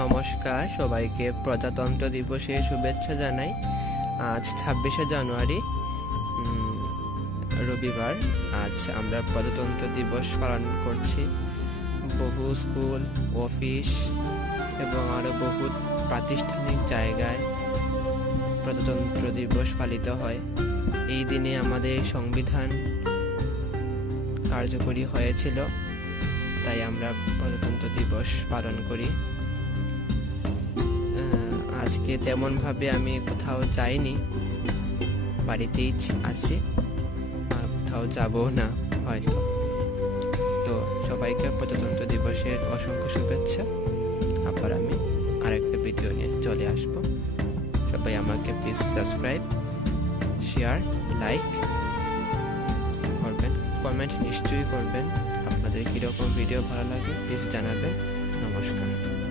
নমস্কার, সবাইকে প্রজাতন্ত্র দিবসের শুভেচ্ছা জানাই। আজ 26শে জানুয়ারি, রবিবার। আজ আমরা প্রজাতন্ত্র দিবস পালন করছি। বহু স্কুল, অফিস এবং আরও বহু প্রাতিষ্ঠানিক জায়গায় প্রজাতন্ত্র দিবস পালিত হয়। এই দিনে আমাদের সংবিধান কার্যকরী হয়েছিল, তাই আমরা প্রজাতন্ত্র দিবস পালন করি। আজকে তেমনভাবে আমি কোথাও যাইনি, বাড়িতেই আছি, আর কোথাও যাবো না হয়তো। তো সবাইকে প্রজাতন্ত্র দিবসের অসংখ্য শুভেচ্ছা। আবার আমি আরেকটা ভিডিও নিয়ে চলে আসবো। সবাই আমাকে প্লিজ সাবস্ক্রাইব, শেয়ার, লাইক করবেন, কমেন্ট নিশ্চয়ই করবেন। আপনাদের কীরকম ভিডিও ভালো লাগে প্লিজ জানাবেন। নমস্কার।